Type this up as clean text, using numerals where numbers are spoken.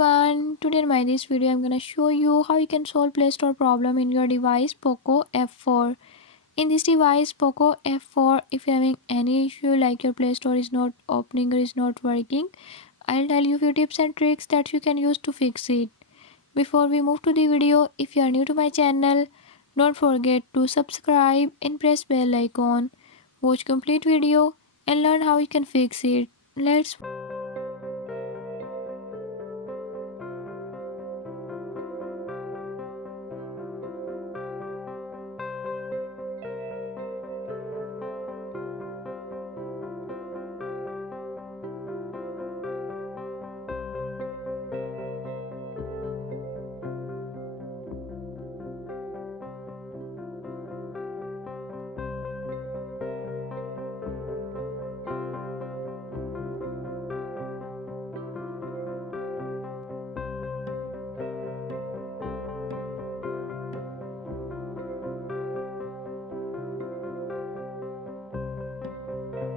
everyone, today in my this video I'm gonna show you how you can solve Play Store problem in your device POCO F4. In this device POCO F4, if you're having any issue like your Play Store is not opening or is not working, I'll tell you few tips and tricks that you can use to fix it. Before we move to the video, if you are new to my channel, don't forget to subscribe and press bell icon. Watch complete video and learn how you can fix it. Let's